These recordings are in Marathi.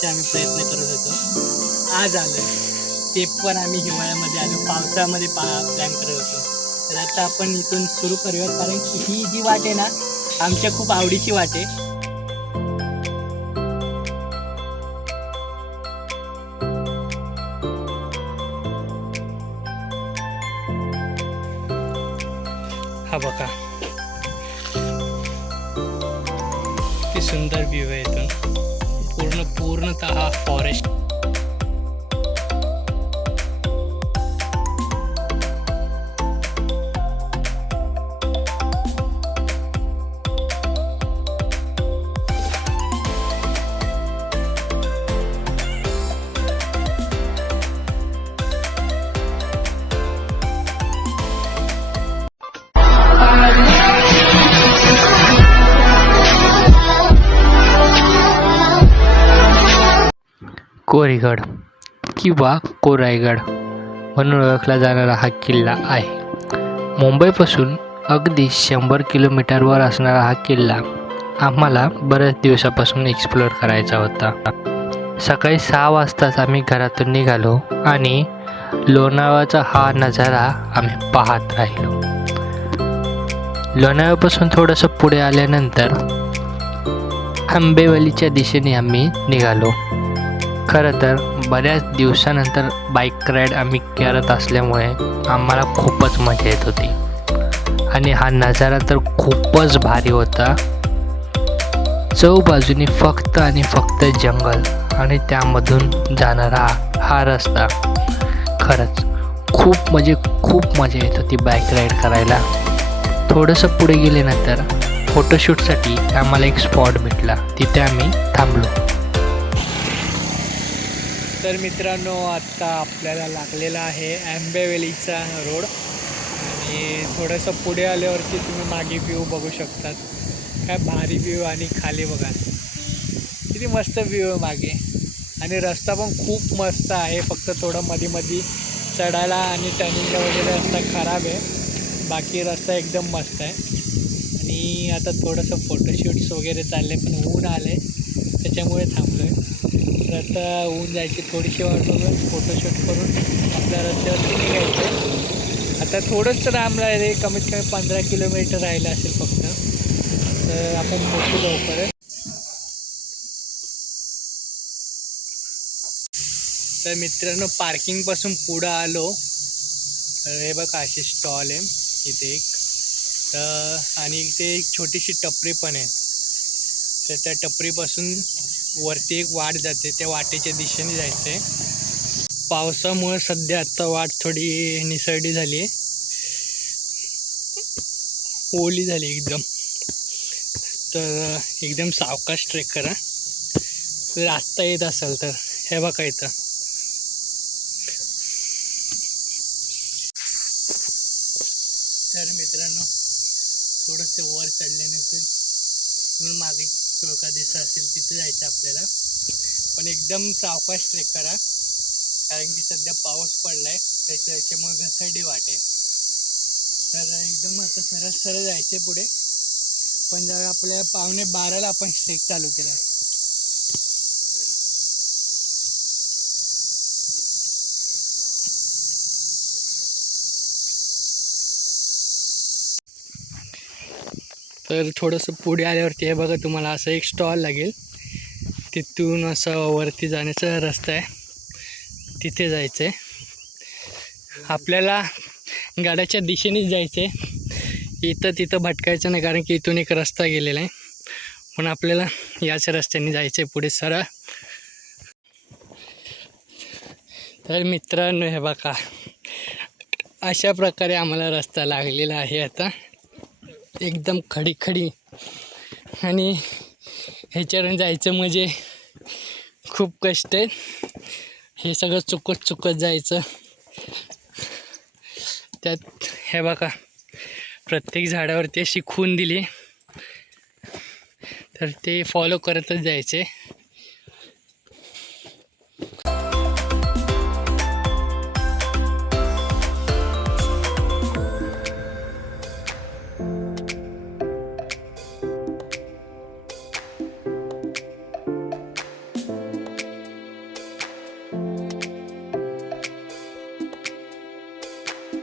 वर्ष आम्ही प्रयत्न करत होतो. आज आलो ते पण आम्ही हिवाळ्यामध्ये आलो, पावसाळ्यामध्ये प्लॅन करत होतो. तर आता आपण इथून सुरू करूयात, कारण की ही जी वाट आहे ना आमच्या खूप आवडीची वाट आहे. हा बघा किती सुंदर व्ह्यू आहे इथून. पूर्णतः हा फॉरेस्ट. कोरीगड किंवा कोरायगड म्हणून ओळखला जाणारा हा किल्ला आहे. मुंबईपासून अगदी 100 किलोमीटरवर असणारा हा किल्ला आम्हाला बऱ्याच दिवसापासून एक्सप्लोअर करायचा होता. सकाळी 6 वाजताच आम्ही घरातून निघालो आणि लोणावळ्याचा हा नजारा आम्ही पाहत राहिलो. लोणावळ्यापासून थोडंसं पुढे आल्यानंतर आंबेवलीच्या दिशेने आम्ही निघालो. खरं तर बऱ्याच दिवसानंतर बाईक राईड आम्ही करत असल्यामुळे आम्हाला खूपच मजा येत होती आणि हा नजारा तर खूपच भारी होता. चौबाजूनी फक्त आणि फक्त जंगल आणि त्यामधून जाणारा हा रस्ता. खरंच खूप मजा येत होती बाईक राईड करायला. थोडंसं पुढे गेल्यानंतर फोटोशूटसाठी आम्हाला एक स्पॉट भेटला, तिथे आम्ही थांबलो. तर मित्रांनो, आत्ता आपल्याला लागलेला आहे आंबेवलीचा रोड आणि थोडंसं पुढे आल्यावरती तुम्ही मागे व्ह्यू बघू शकतात. काय भारी व्ह्यू आणि खाली बघा किती मस्त व्ह्यू आहे मागे. आणि रस्ता पण खूप मस्त आहे, फक्त थोडं मध्ये चढायला आणि टर्निंगला वगैरे रस्ता खराब आहे, बाकी रस्ता एकदम मस्त आहे. आणि आता थोडंसं फोटोशूट्स वगैरे चालले, पण ऊन आले त्याच्यामुळे थांबलो आहे. तर आता ऊन जायची थोडीशी वाट बघून फोटोशूट करून आपल्या रस्त्यावरती निघायचं आहे. आता थोडंसं लांब राहिले, कमीत कमी 15 किलोमीटर राहिलं असेल फक्त. तर आपण मोठू लवकर. तर मित्रांनो, पार्किंगपासून पुढं आलो तर हे बघा असे स्टॉल आहे इथे एक. तर आणि इथे एक छोटीशी टपरी पण आहे. तर त्या टपरीपासून वरती एक वाट जाते, त्या वाटेच्या दिशेने जायचं आहे. पावसामुळे सध्या आत्ता वाट थोडी निसरडी झाली आहे, ओली झाली एकदम. तर एकदम सावकाश ट्रेक करा. तर आत्ता येत असेल तर हे बघा इथं. तर मित्रांनो, थोडंसं वर चढल्यानंतर म्हणून मागे चोळका दिसत असेल तिथे जायचं आपल्याला. पण एकदम सावकाश ट्रेक करा, कारण की सध्या पाऊस पडला आहे त्याच्यामुळे घसरडी वाट आहे. तर एकदम आता सरळ जायचं आहे पुढे. पण जर आपल्या 11:15 आपण ट्रेक चालू केला आहे. तर थोडंसं पुढे आल्यावरती हे बघा तुम्हाला असं एक स्टॉल लागेल, तिथून असं वरती जाण्याचा रस्ता आहे, तिथे जायचं आहे आपल्याला. गाड्याच्या दिशेनेच जायचं आहे, इथं तिथं भटकायचं नाही, कारण की इथून एक रस्ता गेलेला आहे. पण आपल्याला याच रस्त्याने जायचं आहे पुढे सरळ. तर मित्रांनो, हे बघा अशा प्रकारे आम्हाला रस्ता लागलेला आहे आता, एकदम खडी आणि ह्याच्यावरून जायचं म्हणजे खूप कष्ट आहे. हे सगळं चुकत जायचं. त्यात हे बघा प्रत्येक झाडावरती अशी खून दिली, तर ते फॉलो करतच जायचे. हा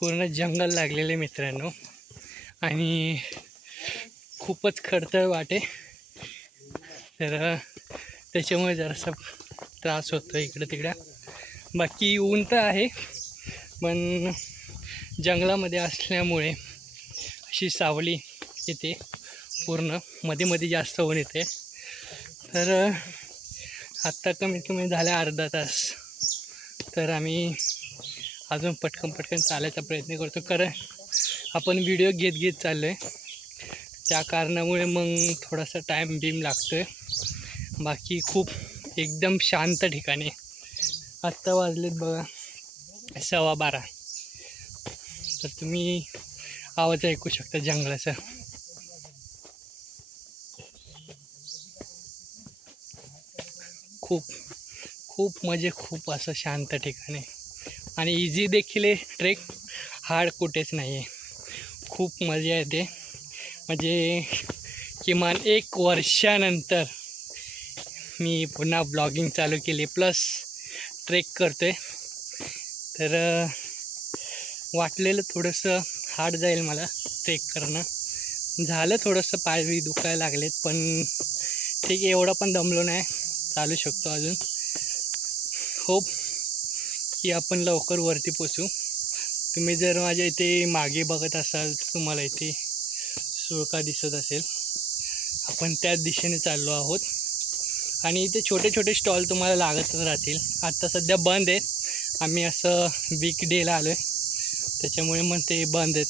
पूर्ण जंगल लागलेले मित्रांनो आणि खूपच खडतर वाटे तर त्याच्यामुळे जरासा त्रास होतो इकडं तिकडं. बाकी ऊन तर आहे पण जंगलामध्ये असल्यामुळे अशी सावली येते, पूर्ण मध्ये मध्ये जास्त ऊन येते. तर आत्ता कमीत कमी झाल्या अर्धा तास तर आम्ही अजून पटकन चालायचा प्रयत्न करतो, कारण आपण व्हिडिओ घेत चाललो आहे त्या कारणामुळे मग थोडासा टाईम लागतो आहे. बाकी खूप एकदम शांत ठिकाणी. आत्ता वाजलेत बघा 12:15 तर तुम्ही आवाज ऐकू शकता जंगलाचा. खूप खूप म्हणजे खूप असं शांत ठिकाणी आणि इझी देखील आहे ट्रेक, हार्ड कुठेच नाही आहे. खूप मजा येते. म्हणजे किमान 1 वर्षानंतर मी पुन्हा ब्लॉगिंग चालू केली प्लस ट्रेक करतो आहे. तर वाटलेलं थोडंसं हार्ड जाईल मला ट्रेक करणं. झालं थोडंसं पाय दुखायला लागलेत पण ठीक आहे, एवढं पण दमलो नाही, चालू शकतो अजून. होप की आपण लवकर वरती पोचू. तुम्ही जर माझ्या इथे मागे बघत असाल तर तुम्हाला इथे सुळका दिसत असेल. आपण त्याच दिशेने चाललो आहोत आणि इथे छोटे छोटे स्टॉल तुम्हाला लागतच राहतील. आत्ता सध्या बंद आहेत, आम्ही असं वीक डेला आलो आहे त्याच्यामुळे मग ते बंद आहेत.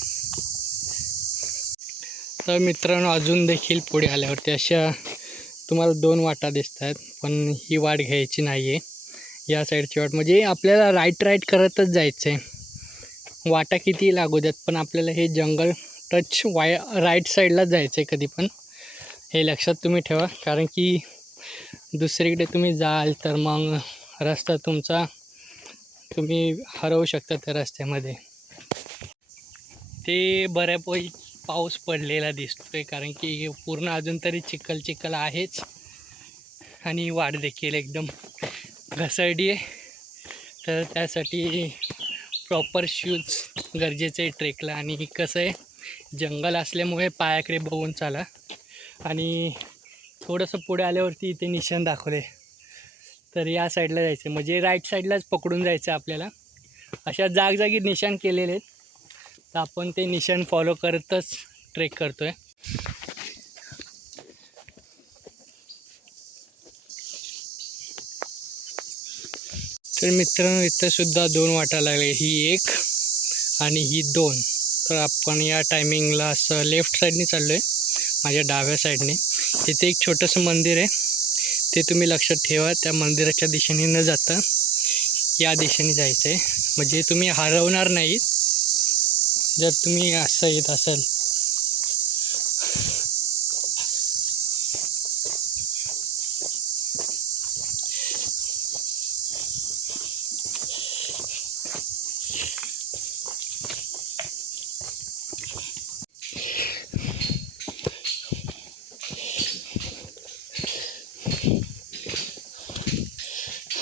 तर मित्रांनो अजून देखील पुढे आल्यावरती अशा तुम्हाला 2 वाटा दिसत आहेत, पण ही वाट घ्यायची नाही आहे. या साईडची वाट म्हणजे आपल्याला राईट करतच जायचं आहे. वाटा किती लागू द्यात पण आपल्याला हे जंगल टच राईट साईडलाच जायचं आहे कधी पण, हे लक्षात तुम्ही ठेवा. कारण की दुसरीकडे तुम्ही जाल तर मग रस्ता तुमचा तुम्ही हरवू शकता त्या रस्त्यामध्ये. ते बऱ्यापैकी पाऊस पडलेला दिसतोय कारण की पूर्ण अजून तरी चिखल आहेच आणि वाट देखील एकदम घसरडी आहे. तर त्यासाठी प्रॉपर शूज गरजेचे आहे ट्रेकला. आणि कसं आहे जंगल असल्यामुळे पायाकडे बघून चाला. आणि थोडंसं पुढे आल्यावरती इथे निशाण दाखवले तर या साईडला जायचं म्हणजे राईट साईडलाच पकडून जायचं आपल्याला. अशा जागजागी निशाण केलेले आहेत तर आपण ते निशाण फॉलो करतच ट्रेक करतो आहे. तर मित्रांनो इथंसुद्धा 2 वाटा लागले, ही एक आणि ही 2. तर आपण या टायमिंगला असं लेफ्ट साईडने चाललो आहे, माझ्या डाव्या साईडने. इथे एक छोटंसं मंदिर आहे, ते तुम्ही लक्षात ठेवा. त्या मंदिराच्या दिशेने न जाता या दिशेने जायचं आहे म्हणजे तुम्ही हरवणार नाही जर तुम्ही असं येत असाल.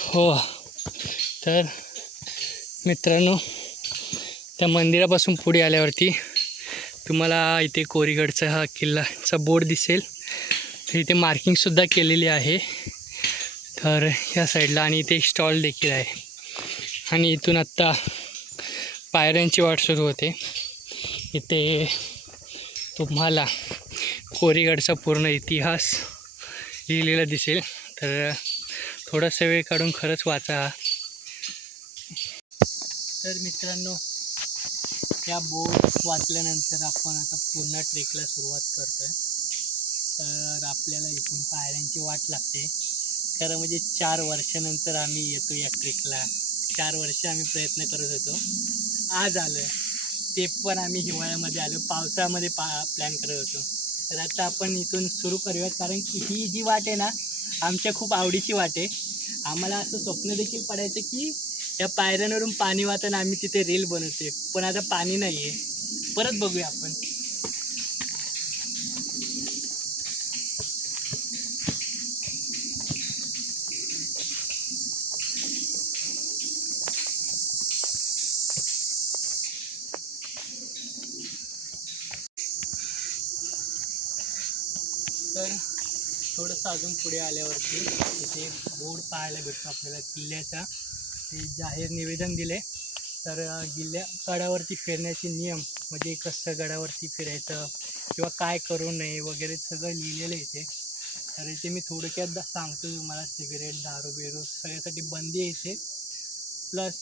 हो तर मित्रांनो त्या मंदिरापासून पुढे आल्यावरती तुम्हाला इथे कोरीगडचा हा किल्लाचा बोर्ड दिसेल. इथे मार्किंगसुद्धा केलेली आहे तर ह्या साईडला. आणि इथे एक स्टॉल देखील आहे आणि इथून आत्ता पायऱ्यांची वाट सुरू होते. इथे तुम्हाला कोरीगडचा पूर्ण इतिहास लिहिलेला दिसेल तर थोडासा वेळ काढून खरंच वाचा. तर मित्रांनो या बोर्ड वाचल्यानंतर आपण आता पुन्हा ट्रेकला सुरुवात करतो आहे. तर आपल्याला इथून पायऱ्यांची वाट लागते. खरं म्हणजे 4 वर्षानंतर आम्ही येतो या ट्रेकला. 4 वर्ष आम्ही प्रयत्न करत होतो, आज आलो आहे. ते पण आम्ही हिवाळ्यामध्ये आलो, पावसाळ्यामध्ये प्लॅन करत होतो. तर आता आपण इथून सुरू करूयात कारण की ही जी वाट आहे ना आमच्या खूप आवडीची वाट आहे. आम्हाला असं स्वप्न देखील पडायचं की या पायऱ्यांवरून पाणी वाहताना आम्ही तिथे रील बनवते, पण आता पाणी नाही आहे. परत बघूया आपण. तर थोडंसं अजून पुढे आल्यावरती इथे बोर्ड पाहायला भेटतो आपल्याला किल्ल्याचा. ते जाहीर निवेदन दिले. तर गडावरती फिरण्याचे नियम, म्हणजे कसं गडावरती फिरायचं किंवा काय करू नये वगैरे सगळं लिहिलेलं इथे. तर इथे मी थोडक्यात सांगतो तुम्हाला. सिगरेट, दारू बिरू सगळ्यासाठी बंदी आहे इथे. प्लस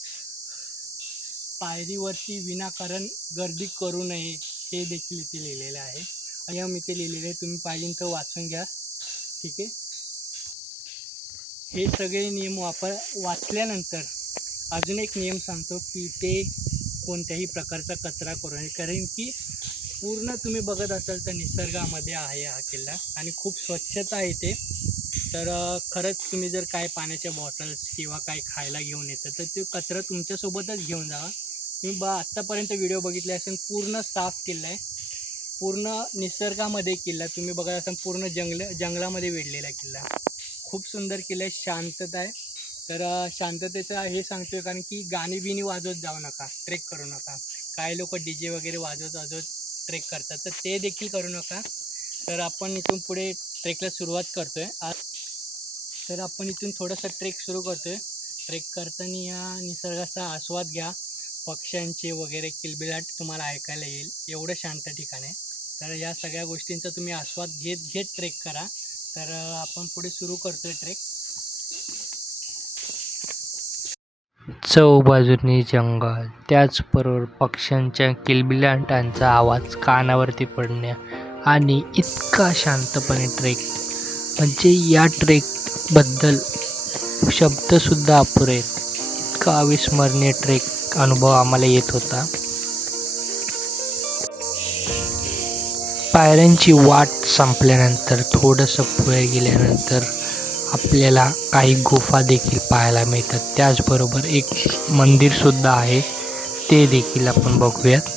पायरीवरती विनाकारण गर्दी करू नये हे देखील इथे लिहिलेलं आहे. नियम इथे लिहिलेले आहे, तुम्ही पाहिजे तर वाचून घ्या. ठीक आहे. हे सगळे नियम वाचल्यानंतर अजून एक नियम सांगतो की ते कोणत्याही प्रकारचा कचरा करू नये. कारण की पूर्ण तुम्ही बघत असाल तर निसर्गामध्ये आहे हा किल्ला आणि खूप स्वच्छता आहे इथे. तर खरंच तुम्ही जर काय पाण्याच्या बॉटल्स किंवा काय खायला घेऊन येतं तर ते कचरा तुमच्यासोबतच घेऊन जावा. तुम्ही आत्तापर्यंत व्हिडिओ बघितले असेल, पूर्ण साफ किल्ला आहे, पूर्ण निसर्गामध्ये किल्ला. तुम्ही बघत असाल पूर्ण जंगलामध्ये वेढलेला किल्ला. खूप सुंदर किल्ला आहे, शांतता आहे. तर शांततेचं हे सांगतोय कारण की गाणी बिणी वाजवत जाऊ नका, ट्रेक करू नका. काही लोक DJ वगैरे वाजवत ट्रेक करतात, तर ते देखील करू नका. तर आपण इथून पुढे ट्रेकला सुरुवात करतोय आज. तर आपण इथून थोडासा ट्रेक सुरू करतोय. ट्रेक करताना या निसर्गाचा आस्वाद घ्या. पक्ष्यांचे वगैरे किलबिलाट तुम्हाला ऐकायला येईल, एवढं शांत ठिकाण आहे. तर या सगळ्या गोष्टींचा तुम्ही आस्वाद घेत ट्रेक करा. तर आपण पुढे सुरू करतोय ट्रेक. चौबाजूनी जंगल, त्याचबरोबर पक्ष्यांच्या किलबिलाटांचा आवाज कानावरती पडणे आणि इतका शांतपणे ट्रेक, म्हणजे या ट्रेकबद्दल शब्दसुद्धा अपुरे आहेत. इतका अविस्मरणीय ट्रेक अनुभव आम्हाला येत होता. पायऱ्यांची वाट संपल्यानंतर थोडंसं पुढे गेल्यानंतर आपल्याला काही गुफा देखील पाहायला मिळतात. त्याचबरोबर एक मंदिरसुद्धा आहे, ते देखील आपण बघूयात.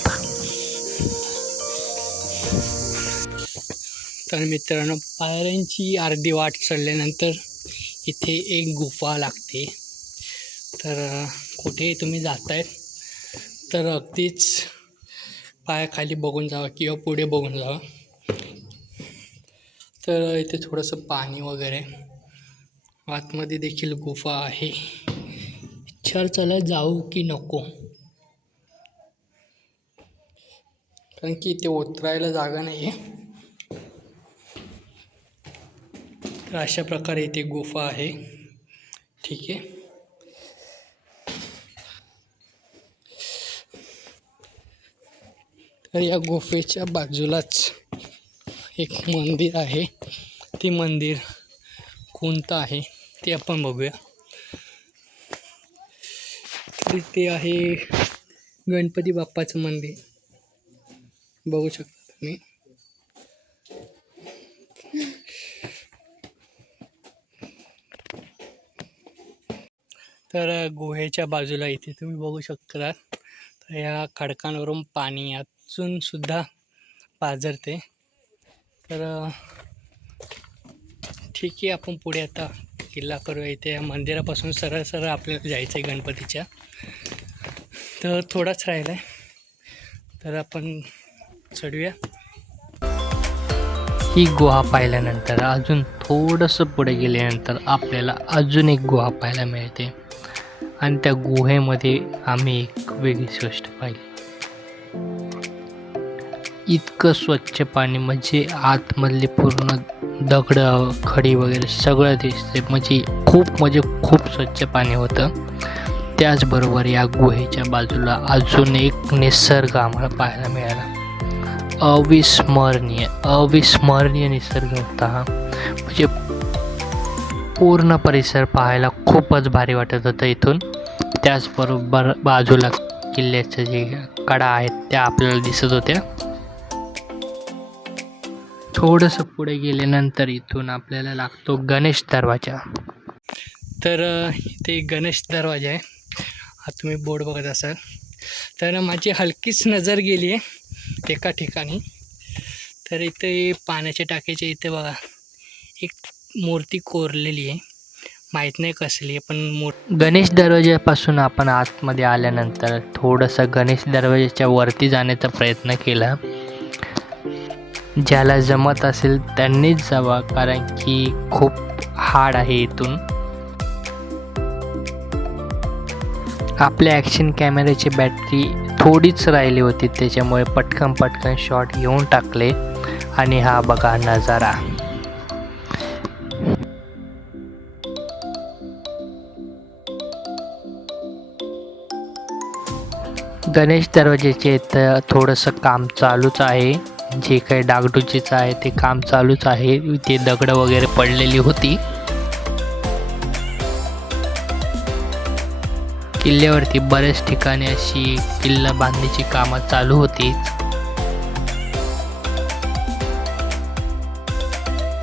तर मित्रांनो, पायऱ्यांची अर्धी वाट चढल्यानंतर इथे एक गुफा लागते. तर कुठे तुम्ही जातायत तर अगदीच पायाखाली बघून जावा किंवा पुढे बघून जावा. तर इथे थोडंसं पाणी वगैरे, आतमध्ये देखील गुफा आहे. विचार चला जाऊ की नको, कारण की इथे उतरायला जागा नाही आहे. तर अशा प्रकारे इथे गुफा आहे. ठीक आहे. तर या गुफेच्या बाजूलाच एक मंदिर आहे. ते मंदिर कोणतं आहे ते आपण बघूया. तर ते आहे गणपती बाप्पाचं मंदिर, बघू शकता तुम्ही. तर गुहेच्या बाजूला इथे तुम्ही बघू शकता, तर या खडकांवरून पाणी अजून सुद्धा पाझरते. तर ठीक आहे, आपण पुढे आता किल्ला करूया. इथे या मंदिरापासून सरळ सरळ आपल्याला जायचं आहे गणपतीच्या. तर थोडाच राहिला आहे, तर आपण चढूया. ही गुहा पाहिल्यानंतर अजून थोडंसं पुढे गेल्यानंतर आपल्याला अजून एक गुहा पाहायला मिळते आणि त्या गुहेमध्ये आम्ही एक वेगळीच गोष्ट पाहिली. इतकं स्वच्छ पाणी, म्हणजे आतमधले पूर्ण दगड खडी वगैरे सगळं दिसते. म्हणजे खूप स्वच्छ पाणी होतं. त्याचबरोबर या गुहेच्या बाजूला अजून एक निसर्ग आम्हाला पाहायला मिळाला. अविस्मरणीय निसर्ग होता हा. म्हणजे पूर्ण परिसर पाहायला खूपच भारी वाटत होतं इथून. त्याचबरोबर बाजूला किल्ल्याच्या जे कडा आहेत त्या आपल्याला दिसत होत्या. थोडंसं पुढे गेल्यानंतर इथून आपल्याला लागतो गणेश दरवाजा. तर इथे गणेश दरवाजा आहे हा तुम्ही बोर्ड बघत असाल. तर माझी हलकीच नजर गेली आहे एका ठिकाणी. तर इथे पाण्याच्या टाकीच्या इथे बघा एक मूर्ती कोरलेली आहे. माहीत नाही कसली आहे पण गणेश दरवाजापासून आपण आतमध्ये आल्यानंतर थोडंसं गणेश दरवाजाच्या वरती जाण्याचा प्रयत्न केला. ज्याला जमत असेल त्यांनीच जावा, कारण की खूप हार्ड आहे इथून. आपल्या ॲक्शन कॅमेऱ्याची बॅटरी थोडीच राहिली होती, त्याच्यामुळे पटकन शॉट घेऊन टाकले. आणि हा बघा नजारा. गणेश दरवाजाचे इथं थोडंसं काम चालूच आहे. जे काही डागडुजीचं आहे ते काम चालूच आहे. इथे दगड वगैरे पडलेली होती. किल्ल्यावरती बऱ्याच ठिकाणी अशी किल्ला बांधण्याची कामं चालू होती.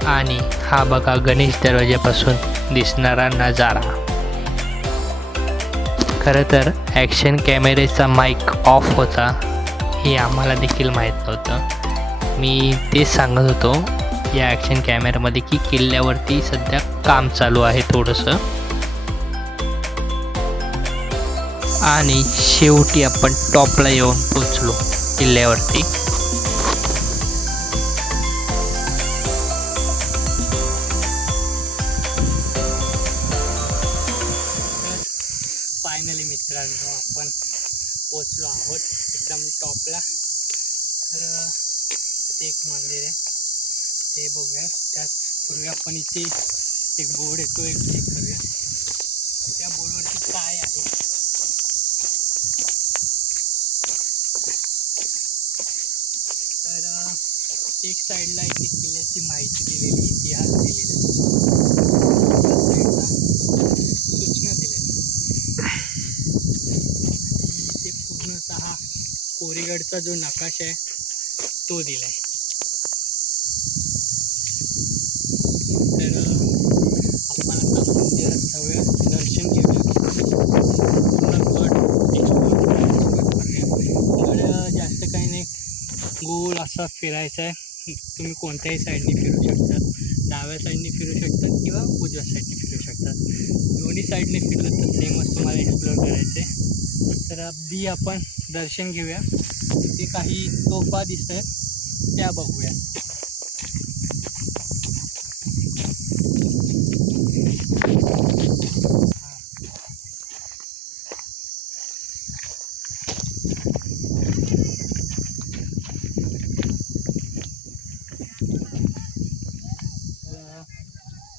आणि हा बघा गणेश दरवाजापासून दिसणारा नजारा. खरं तर ॲक्शन कॅमेऱ्याचा माईक ऑफ होता हे आम्हाला देखील माहीत नव्हतं. मी तेच सांगत होतो या ॲक्शन कॅमेऱ्यामध्ये की किल्ल्यावरती सध्या काम चालू आहे थोडंसं. आणि शेवटी आपण टॉपला येऊन पोचलो किल्ल्यावरती. फायनली मित्रांनो आपण पोचलो आहोत एकदम टॉपला. तर इथे एक मंदिर आहे ते बघूया. त्याचपूर्वी आपण इथे एक बोर्ड येतो एक चेक करूया त्या बोर्डवरती काय आहे. तर एक साईडला इथे किल्ल्याची माहिती दिलेली, इतिहास दिलेला आहे, साईडला सूचना दिलेली आणि इथे पूर्णतः कोरीगडचा जो नकाशा आहे तो दिला आहे. तर आपण आता मंदिरात जाऊया, दर्शन घेऊया, पूर्ण गड एक्सप्लोर करूया. गड जास्त काही नाही, गोल असा फिरायचा आहे. तुम्ही कोणत्याही साईडने फिरू शकतात, डाव्या साईडने फिरू शकतात किंवा उजव्या साईडने फिरू शकतात. दोन्ही साईडने फिरलं तर सेमच तुम्हाला एक्सप्लोर करायचं आहे. तर अगदी आपण दर्शन घेऊया. तिथे काही तोफा दिसत आहेत त्या बघूया.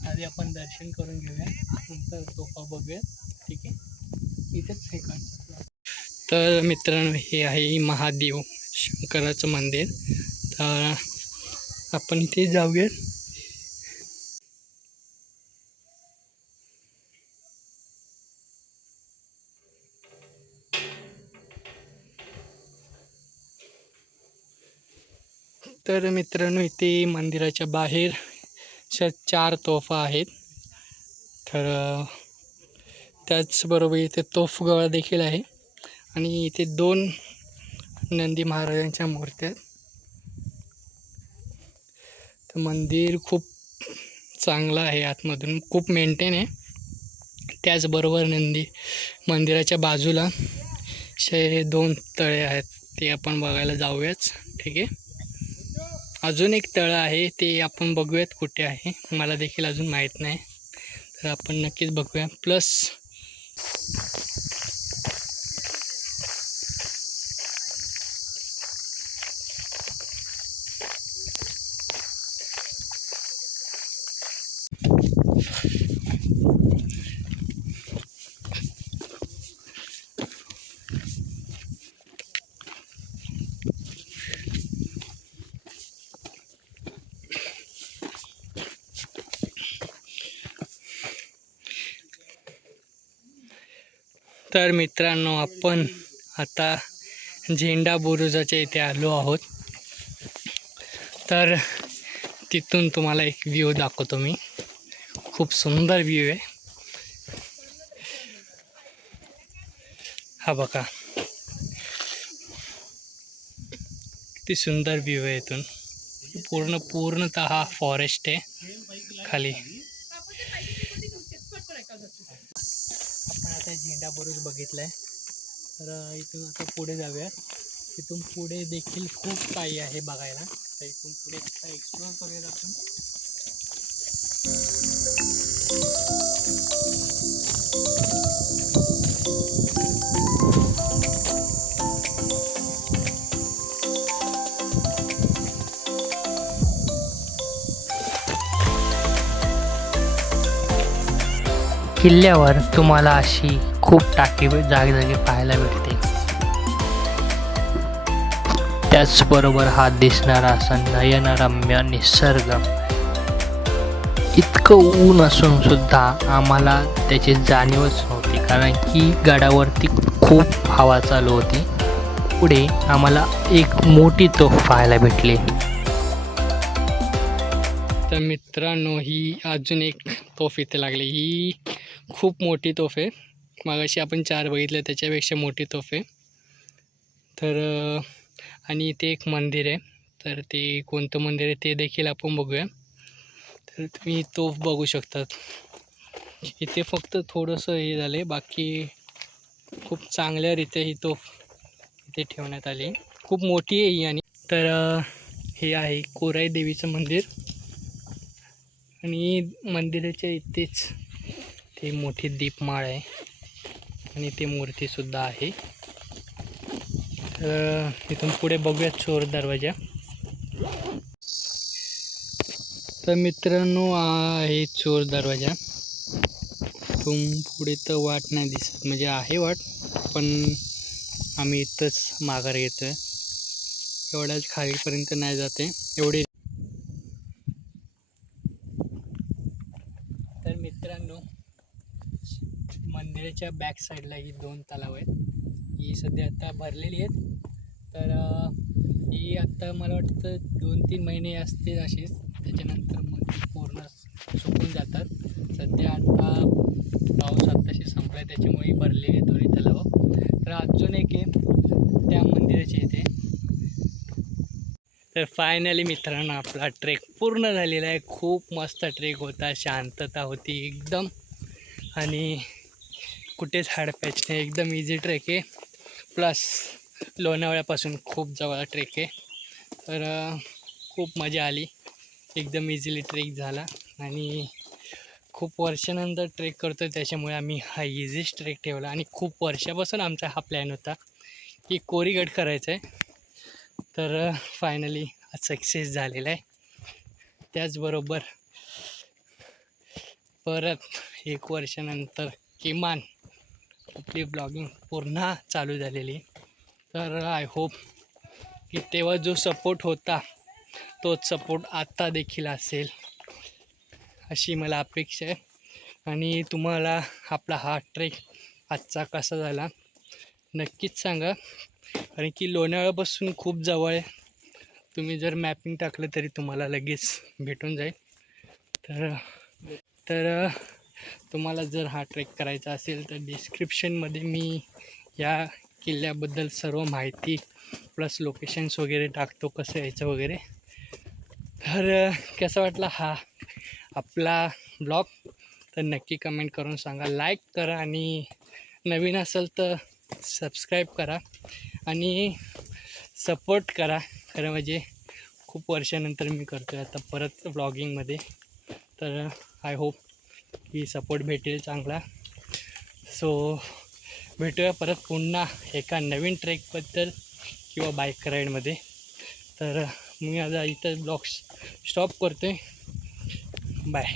आधी आपण दर्शन करून घेऊया, नंतर तोफा बघूया. ठीक आहे, इथेच हे काढतात. तर मित्रांनो हे आहे महादेव शंकराचं मंदिर. तर आपण इथे जाऊया. तर मित्रांनो इथे मंदिराच्या बाहेर 4 तोफा आहेत. तर त्याचबरोबर इथे तोफगोळा देखील आहे आणि इथे 2 नंदी महाराजांच्या मूर्त्या आहेत. तर मंदिर खूप चांगलं आहे, आतमधून खूप मेंटेन आहे. त्याचबरोबर मंदिराच्या बाजूला 2 तळे आहेत, ते आपण बघायला जाऊयाच. ठीक आहे, अजून एक तळं आहे ते आपण बघूयात कुठे आहे, मला देखील अजून माहीत नाही. तर आपण नक्कीच बघूया. प्लस तर मित्रांनो आपण आता झेंडा बुरुजाच्या इथे आलो आहोत. तर तिथून तुम्हाला एक व्ह्यू दाखवतो मी. खूप सुंदर व्ह्यू आहे. हा बघा किती सुंदर व्ह्यू आहे इथून. पूर्णतः हा फॉरेस्ट आहे खाली. आपण आता झेंडा बुरुज बघितलाय, तर इथून आता पुढे जाऊया. इथून पुढे देखील खूप काही आहे बघायला. तर इथून पुढे आता एक्सप्लोअर करूयात आपण. किल्ल्यावर तुम्हाला अशी खूप टाकी जागी पाहायला भेटते. त्याचबरोबर हा दिसणारा असा नयनरम्य निसर्ग. इतकं ऊन असून सुद्धा आम्हाला त्याची जाणीवच नव्हती, कारण की गडावरती खूप हवा चालू होती. पुढे आम्हाला एक मोठी तोफ पाहायला भेटली. तर मित्रांनो, ही अजून एक तोफ इथे लागली. ही खूप मोठी तोफ आहे. मगाशी आपण 4 बघितले, त्याच्यापेक्षा मोठी तोफ आहे. तर आणि इथे एक मंदिर आहे. तर ते कोणतं मंदिर आहे ते देखील आपण बघूया. तर तुम्ही तोफ बघू शकतात. इथे फक्त थोडंसं हे झालं आहे, बाकी खूप चांगल्यारीत्या ही तोफ इथे ठेवण्यात आली. खूप मोठी आहे ही. आणि तर हे आहे कोराई देवीचं मंदिर. आणि मंदिराच्या इथेच ते मोठी दीपमाळ आहे आणि ते मूर्तीसुद्धा आहे. तर इथून पुढे बघूया चोर दरवाजा. तर मित्रांनो, आहे चोर दरवाजा. इथून पुढे तर वाट नाही दिसत, म्हणजे आहे वाट, पण आम्ही इथंच माघार घेतो आहे. एवढ्याच खालीपर्यंत नाही जाते एवढी. तर मित्रांनो, मंदिराच्या बॅक साईडला ही 2 तलाव आहेत. ही सध्या आता भरलेली आहेत. तर ही आत्ता मला वाटतं 2-3 महिने असतील अशीच. त्याच्यानंतर मग ती पूर्ण सुकून जातात. सध्या आता पाऊस आत्ताशी संपला आहे, त्याच्यामुळे भरलेली आहे दोन्ही तलाव. तर अजून एक आहे त्या मंदिराच्या इथे. तर फायनली मित्रांनो, आपला ट्रेक पूर्ण झालेला आहे. खूप मस्त ट्रेक होता, शांतता होती एकदम, आणि कुठेच हाडपॅच नाही. एकदम इझी ट्रेक आहे. प्लस लोणावळ्यापासून खूप जवळ ट्रेक आहे. तर खूप मजा आली. एकदम इझिली ट्रेक झाला. आणि खूप वर्षानंतर ट्रेक करतो, त्याच्यामुळे आम्ही हा इझीच ट्रेक ठेवला. आणि खूप वर्षापासून आमचा हा प्लॅन होता की कोरीगड करायचं आहे. तर फायनली सक्सेस झालेला आहे. त्याचबरोबर परत 1 वर्षानंतर किमान आपली ब्लॉगिंग पुन्हा चालू झालेली. तर आय होप की तेव्हा जो सपोर्ट होता तोच सपोर्ट आत्ता देखील असेल, अशी मला अपेक्षा आहे. आणि तुम्हाला आपला हा ट्रेक आजचा कसा झाला नक्कीच सांगा, कारण की लोणावळ्यापासून खूप जवळ आहे. तुम्ही जर मॅपिंग टाकलं तरी तुम्हाला लगेच भेटून जाईल. तर तुम्हाला जर हा ट्रेक करायचा असेल तर डिस्क्रिप्शनमध्ये मी या किल्ल्याबद्दल सर्व माहिती प्लस लोकेशन्स वगैरे टाकतो, कसं यायचं वगैरे. तर कसा वाटला हा आपला ब्लॉग तर नक्की कमेंट करून सांगा. लाईक करा, आणि नवीन असेल तर सबस्क्राईब करा आणि सपोर्ट करा. खरं म्हणजे खूप वर्षानंतर मी करतो आहे आता परत ब्लॉगिंगमध्ये. तर आय होप की सपोर्ट भेटेल चांगला. सो भेटूया परत पुन्हा एका नवीन ट्रेकबद्दल किंवा बाईक राईडमध्ये. तर मी आता इथं ब्लॉग स्टॉप करतो आहे. बाय.